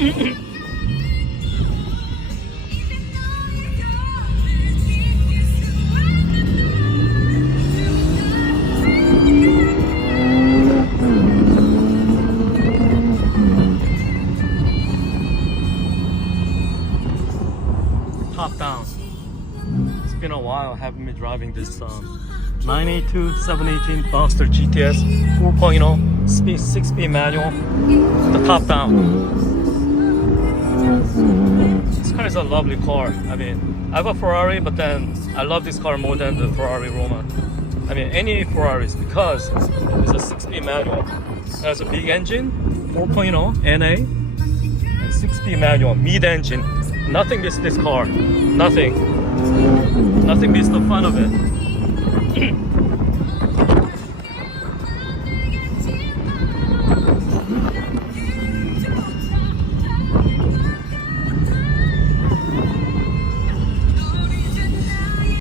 Top down. It's been a while haven't been driving this 982 718 Boxster GTS 4.0 speed 6-speed manual. The top down. This car is a lovely car. I mean, I have a Ferrari, but then I love this car more than the Ferrari Roma. I mean, any Ferraris, because it's a 6-speed manual. It has a big engine, 4.0 NA, and 6-speed manual, mid-engine. Nothing beats this car. Nothing beats the fun of it.